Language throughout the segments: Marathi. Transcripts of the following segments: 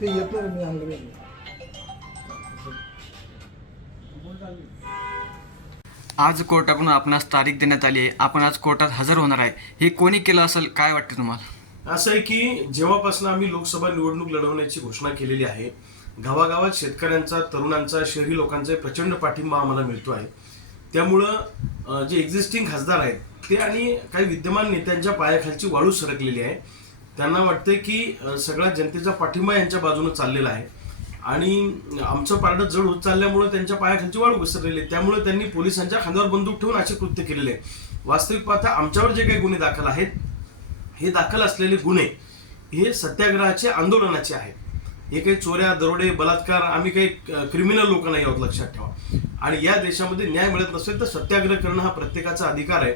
ते येत नाही मी आणलं नाही आज कोर्टाकडून आपणास तारीख देण्यात आली आहे. आपण आज कोर्टात हजर होणार आहे. हे कोणी केलं असेल काय वाटतं तुम्हाला? असं आहे की जेव्हापासून आम्ही लोकसभा निवडणूक लढवण्याची घोषणा केलेली आहे गावागावात शेतकऱ्यांचा तरुणांचा शहरी लोकांचा प्रचंड पाठिंबा आम्हाला मिळतो आहे. त्यामुळं जे एक्झिस्टिंग खासदार आहेत ते आणि काही विद्यमान नेत्यांच्या पायाखालची वाळू सरकलेली आहे. त्यांना वाटतंय की सगळ्या जनतेचा पाठिंबा यांच्या बाजूने चाललेला आहे. आणि आमचं पारडं जड होत चालल्यामुळं त्यांच्या पायाखालची वाळू घसरलेली आहे. त्यामुळे त्यांनी पोलिसांच्या खांद्यावर बंदूक ठेवून असे कृत्य केलेले आहे वास्तविक पाहता आमच्यावर जे काही गुन्हे दाखल आहेत हे दाखल असलेले गुन्हे हे सत्याग्रहाचे आंदोलनाचे आहेत. हे काही चोऱ्या दरोडे बलात्कार आम्ही काही क्रिमिनल लोक नाही आहोत लक्षात ठेवा. आणि या देशामध्ये न्याय मिळत नसेल तर सत्याग्रह करणं हा प्रत्येकाचा अधिकार आहे.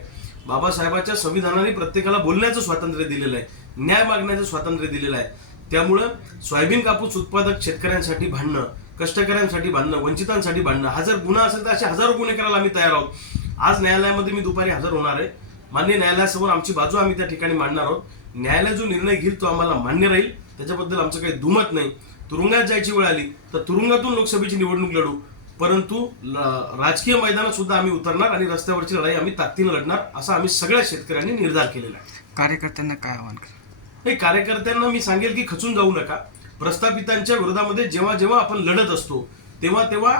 बाबासाहेबाच्या संविधानाने प्रत्येकाला बोलण्याचं स्वातंत्र्य दिलेलं आहे. न्याय मागण्याचं स्वातंत्र्य दिलेलं आहे. त्यामुळं सोयाबीन कापूस उत्पादक शेतकऱ्यांसाठी भांडणं कष्टकऱ्यांसाठी भांडणं वंचितांसाठी भांडणं हा जर गुन्हा असेल तर असे हजारो गुन्हे करायला आम्ही तयार आहोत. आज न्यायालयामध्ये मी दुपारी हजर होणार आहे. मान्य न्यायालयासमोर आमची बाजू आम्ही त्या ठिकाणी मांडणार आहोत. न्यायालय जो निर्णय घेईल तो आम्हाला मान्य राहील. त्याच्याबद्दल आमचं काही दुमत नाही. तुरुंगात जायची वेळ आली तर तुरुंगातून लोकसभेची निवडणूक लढू. परंतु राजकीय मैदानात सुद्धा आम्ही उतरणार आणि रस्त्यावरची लढाई आम्ही ताकदीनं लढणार असा आम्ही सगळ्या शेतकऱ्यांनी निर्धार केलेला आहे. कार्यकर्त्यांना काय आव्हान हे कार्यकर्त्यांना मी सांगेल की खचून जाऊ नका. प्रस्थापितांच्या विरोधामध्ये जेव्हा जेव्हा आपण लढत असतो तेव्हा तेव्हा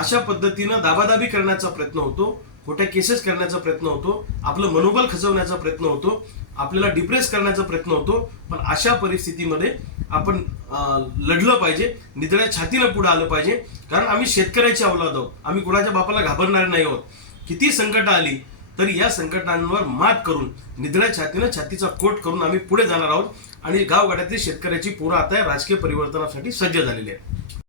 अशा पद्धतीनं दाबादाबी करण्याचा प्रयत्न होतो खोट्या केसेस करण्याचा प्रयत्न होतो आपलं मनोबल खचवण्याचा प्रयत्न होतो आपल्याला डिप्रेस करण्याचा प्रयत्न होतो पण अशा परिस्थितीमध्ये आपण लढलं पाहिजे निदळ्या छातीनं पुढे आलं पाहिजे. कारण आम्ही शेतकऱ्याची अवलाद आहोत आम्ही कुणाच्या बापाला घाबरणार नाही आहोत. किती संकट आली तर या संकटांवर मात करून निधड्या छातीनं छातीचा कोट करून आम्ही पुढे जाणार आहोत आणि गावगाड्यातील शेतकऱ्याची पोरं आता या राजकीय परिवर्तनासाठी सज्ज झालेली आहे